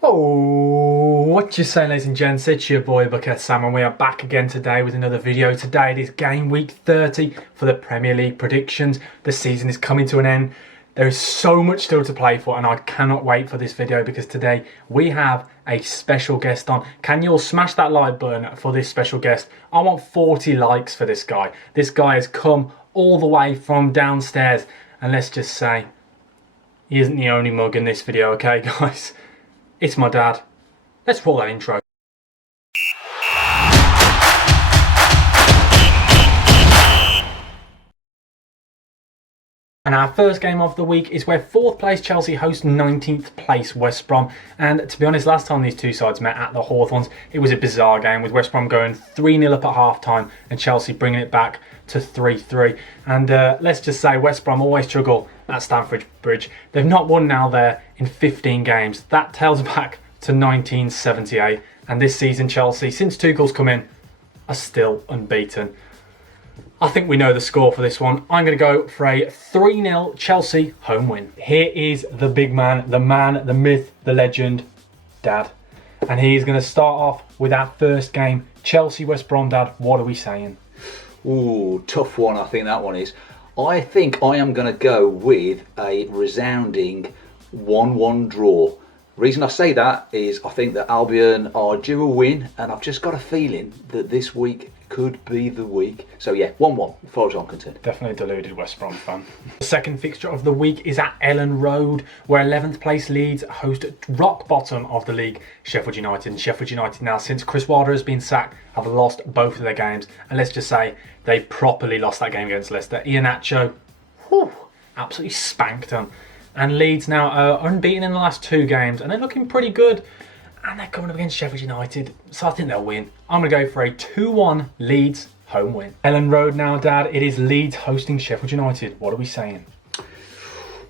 Oh, what you saying, ladies and gents? It's your boy Bucket Sam, and we are back again today with another video. Today it is game week 30 for the Premier League predictions. The season is coming to an end. There is so much still to play for, and I cannot wait for this video because today we have a special guest on. Can you all smash that like button for this special guest? I want 40 likes for this guy. This guy has come all the way from downstairs, and let's just say he isn't the only mug in this video, okay, guys? It's my dad. Let's roll that intro. And our first game of the week is where 4th place Chelsea host 19th place West Brom. And to be honest, last time these two sides met at the Hawthorns, it was a bizarre game with West Brom going 3-0 up at half time and Chelsea bringing it back to 3-3. And let's just say West Brom always struggle at Stamford Bridge. They've not won now there in 15 games. That tells back to 1978. And this season Chelsea, since Tuchel's come in, are still unbeaten. I think we know the score for this one. I'm going to go for a 3-0 Chelsea home win. Here is the big man, the myth, the legend, Dad. And he's going to start off with our first game, Chelsea-West Brom. Dad, what are we saying? Ooh, tough one, I think that one is. I think I am going to go with a resounding 1-1 draw. The reason I say that is I think that Albion are due a win, and I've just got a feeling that this week could be the week. So yeah, 1-1 as far as I'm concerned. Definitely deluded West Brom fan. The second fixture of the week is at Ellen Road, where 11th place Leeds host rock bottom of the league, Sheffield United. And Sheffield United now, since Chris Wilder has been sacked, have lost both of their games. And let's just say they properly lost that game against Leicester. Iheanacho, absolutely spanked them. And Leeds now are unbeaten in the last 2 games, and they're looking pretty good. And they're coming up against Sheffield United, so I think they'll win. I'm going to go for a 2-1 Leeds home win. Ellen Road now, Dad. It is Leeds hosting Sheffield United. What are we saying?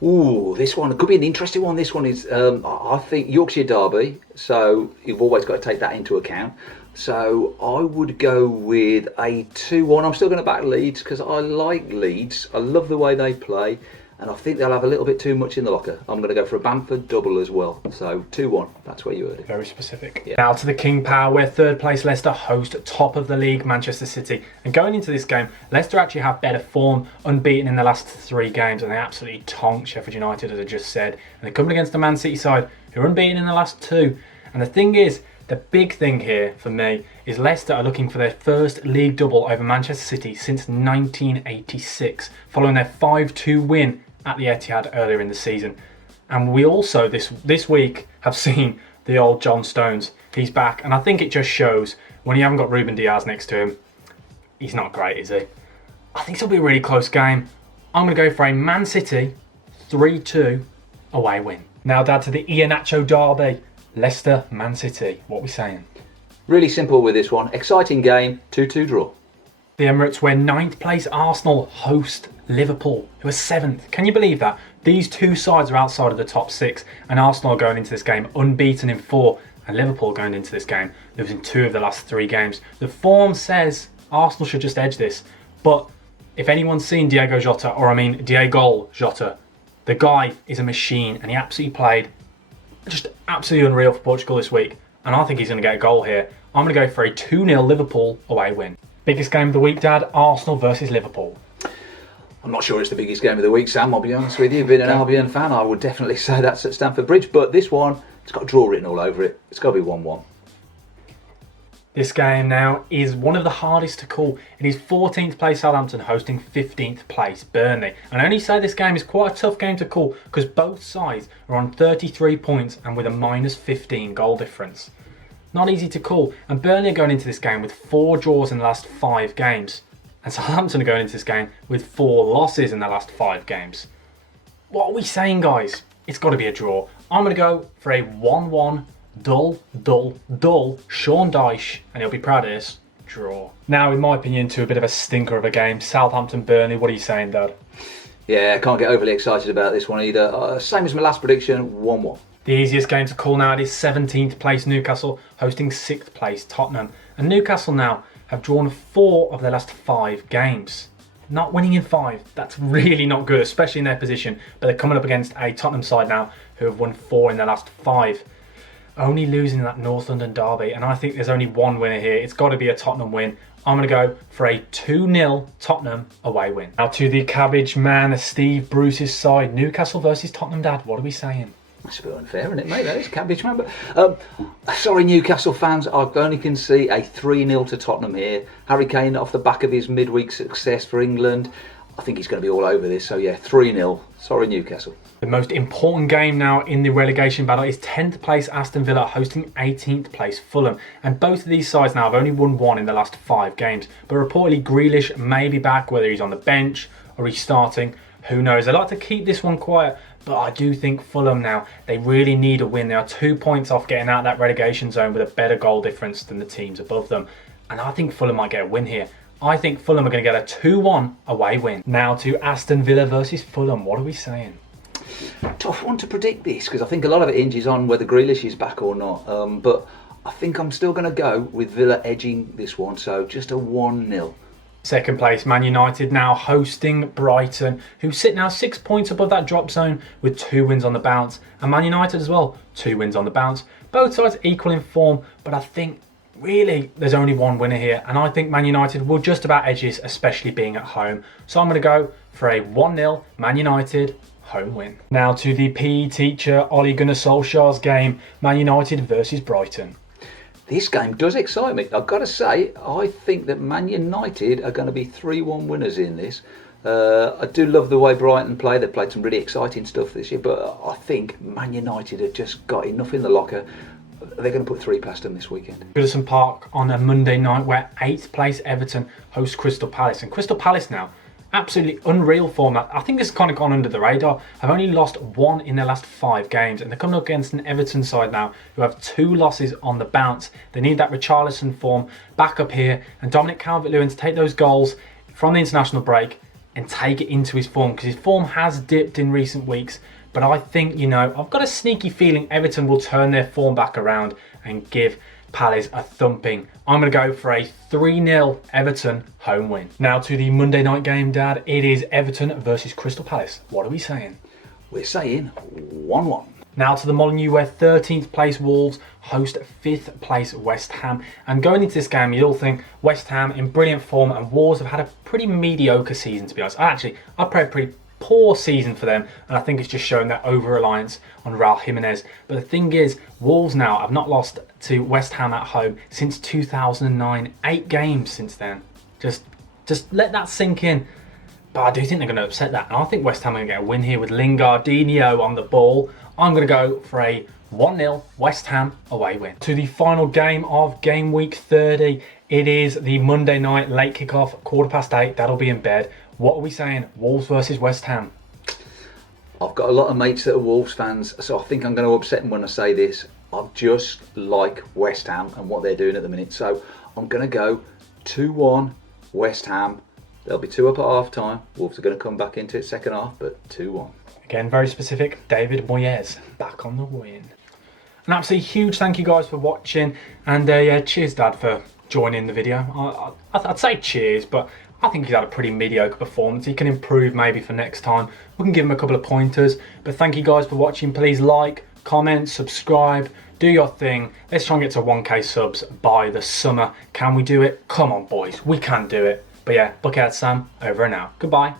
Ooh, this one could be an interesting one. This one is, I think, Yorkshire Derby, so you've always got to take that into account. So I would go with a 2-1. I'm still going to back Leeds because I like Leeds. I love the way they play. And I think they'll have a little bit too much in the locker. I'm going to go for a Bamford double as well. So 2-1, that's where you heard it. Very specific. Yeah. Now to the King Power, where 3rd place Leicester host top of the league, Manchester City. And going into this game, Leicester actually have better form, unbeaten in the last 3 games. And they absolutely tonked Sheffield United, as I just said. And they're coming against the Man City side, who are unbeaten in the last 2. And the thing is, the big thing here for me is Leicester are looking for their first league double over Manchester City since 1986, following their 5-2 win at the Etihad earlier in the season. And we also this week have seen the old John Stones. He's back, and I think it just shows when you haven't got Ruben Diaz next to him, he's not great, is he? I think it'll be a really close game. I'm going to go for a Man City 3-2 away win. Now, Dad, to the Iheanacho derby, Leicester, Man City. What are we saying? Really simple with this one. Exciting game, 2-2 draw. The Emirates, where 9th place Arsenal host Liverpool, who are 7th. Can you believe that? These 2 sides are outside of the top 6, and Arsenal are going into this game unbeaten in 4, and Liverpool going into this game losing 2 of the last 3 games. The form says Arsenal should just edge this, but if anyone's seen Diego Jota, the guy is a machine, and he absolutely played just absolutely unreal for Portugal this week, and I think he's going to get a goal here. I'm going to go for a 2-0 Liverpool away win. Biggest game of the week, Dad, Arsenal versus Liverpool. I'm not sure it's the biggest game of the week, Sam, I'll be honest with you. Being an Albion fan, I would definitely say that's at Stamford Bridge. But this one, it's got a draw written all over it. It's got to be 1-1. This game now is one of the hardest to call. It is 14th place Southampton hosting 15th place Burnley. And I only say this game is quite a tough game to call because both sides are on 33 points and with a -15 goal difference. Not easy to call. And Burnley are going into this game with 4 draws in the last 5 games. And Southampton are going into this game with 4 losses in the last 5 games. What are we saying, guys? It's got to be a draw. I'm going to go for a 1-1 dull Sean Dyche, and he'll be proud of this, draw. Now, in my opinion, to a bit of a stinker of a game, Southampton-Burnley. What are you saying, Dad? Yeah, I can't get overly excited about this one either. Same as my last prediction, 1-1. The easiest game to call now is 17th place Newcastle hosting 6th place Tottenham. And Newcastle now have drawn 4 of their last 5 games. Not winning in 5, that's really not good, especially in their position. But they're coming up against a Tottenham side now who have won 4 in their last 5. only losing that North London derby, and I think there's only one winner here. It's got to be a Tottenham win. I'm going to go for a 2-0 Tottenham away win. Now to the Cabbage Man, Steve Bruce's side. Newcastle versus Tottenham, Dad. What are we saying? That's a bit unfair, isn't it, mate? That is Cabbage Man. But sorry, Newcastle fans, I only can see a 3-0 to Tottenham here. Harry Kane off the back of his midweek success for England. I think he's going to be all over this. So yeah, 3-0. Sorry, Newcastle. The most important game now in the relegation battle is 10th place Aston Villa hosting 18th place Fulham. And both of these sides now have only won one in the last 5 games. But reportedly Grealish may be back, whether he's on the bench or he's starting. Who knows? I'd like to keep this one quiet, but I do think Fulham now, they really need a win. They are 2 points off getting out of that relegation zone with a better goal difference than the teams above them. And I think Fulham might get a win here. I think Fulham are going to get a 2-1 away win. Now to Aston Villa versus Fulham. What are we saying? Tough one to predict this, because I think a lot of it hinges on whether Grealish is back or not. But I think I'm still going to go with Villa edging this one, so just a 1-0. Second place, Man United now hosting Brighton, who sit now 6 points above that drop zone with 2 wins on the bounce. And Man United as well, 2 wins on the bounce. Both sides equal in form, but I think really there's only one winner here. And I think Man United will just about edge this, especially being at home. So I'm going to go for a 1-0 Man United home win. Now to the PE teacher Ole Gunnar Solskjaer's game, Man United versus Brighton. This game does excite me. I've got to say, I think that Man United are going to be 3-1 winners in this. I do love the way Brighton play. They've played some really exciting stuff this year, but I think Man United have just got enough in the locker. They're going to put 3 past them this weekend. Goodison Park on a Monday night where 8th place Everton hosts Crystal Palace. And Crystal Palace now, absolutely unreal form. I think this has kind of gone under the radar. Have only lost 1 in their last 5 games, and they're coming up against an Everton side now who have 2 losses on the bounce. They need that Richarlison form back up here, and Dominic Calvert-Lewin to take those goals from the international break and take it into his form, because his form has dipped in recent weeks. But I think, I've got a sneaky feeling Everton will turn their form back around and give Palace a thumping. I'm going to go for a 3-0 Everton home win. Now to the Monday night game, Dad. It is Everton versus Crystal Palace. What are we saying? We're saying 1-1. Now to the Molineux where 13th place Wolves host 5th place West Ham. And going into this game, you'll think West Ham in brilliant form, and Wolves have had a pretty mediocre season, to be honest. I played a pretty poor season for them, and I think it's just showing their over-reliance on Raul Jimenez. But the thing is, Wolves now have not lost to West Ham at home since 2009. 8 games since then. Just let that sink in. But I do think they're going to upset that. And I think West Ham are going to get a win here with Lingardinho on the ball. I'm going to go for a 1-0 West Ham away win. To the final game of Game Week 30. It is the Monday night late kickoff, 8:15. That'll be in bed. What are we saying? Wolves versus West Ham. I've got a lot of mates that are Wolves fans, so I think I'm going to upset them when I say this. I just like West Ham and what they're doing at the minute. So I'm going to go 2-1 West Ham. They'll be 2 up at half time. Wolves are going to come back into it second half, but 2-1. Again, very specific. David Moyes back on the win. An absolutely huge thank you guys for watching, and cheers Dad for joining the video. I'd say cheers, but I think he's had a pretty mediocre performance. He can improve maybe for next time. We can give him a couple of pointers. But thank you guys for watching. Please like, comment, subscribe, do your thing. Let's try and get to 1k subs by the summer. Can we do it? Come on boys, we can do it. But yeah, Buckethead Sam, over and out. Goodbye.